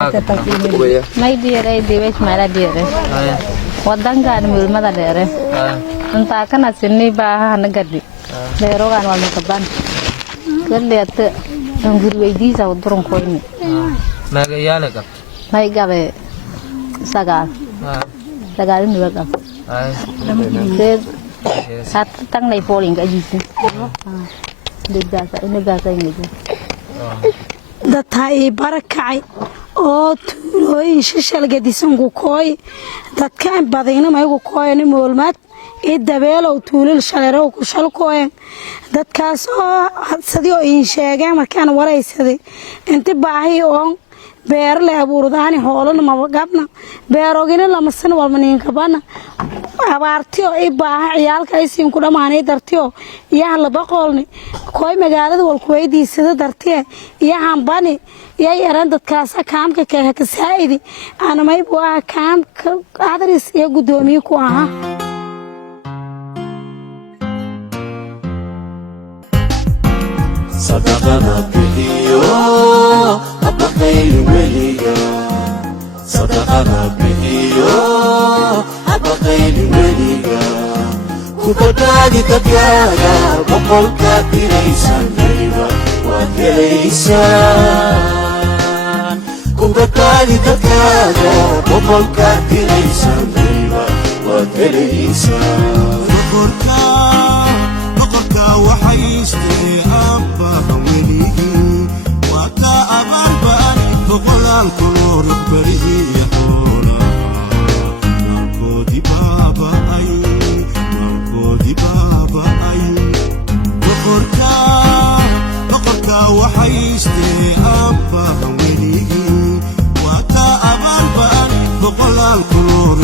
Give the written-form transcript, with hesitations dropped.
may diiray diiways mala diiray wadankan mulmada dheere inta kana sinni baaha nagadi dheerogan wal maqban galleeyta angir weydiisa wadron koyni maga yaalaga may gabe sagal ni waga sat tang nay poling ka jisi digasa ini dadka barakay oo tuulooyin shishal gadisan ku kooy dadka badayna maaygu kooyeen moolmaad dabeelo tuulil shaleero ku shal kooyeen dadkaas oo hadsadii in sheegay markaan waraysaday inta baahi oo beer la abuurdaan hoolana ma gabna beerogina lama san walmanin kabana abaartiyo baaha ciyaalka ay siin ku dhamaanay dartiyo yaa la baqoolni kooy magaalada wal ku weydiisada dartiyo yaa bani yaa yaran dadkaas kaamka ka saayidi ana may baa kaamka adris iyo gudoomiye ku aha صدقنا بهيو أبقيل وليا صدقنا بهيو أبقيل وليا كبداني تبيانا بقولك بليسان ليوا وكليسان كبداني تبيانا بقولك بليسان ليوا وكليسان بقولك وحيستي أبا وليجي وأتا أبان باني بقولان كلور بريه حولا نالكودي بابا أي بقولك وحيستي أبا وليجي وأتا أبان باني بقولان كلور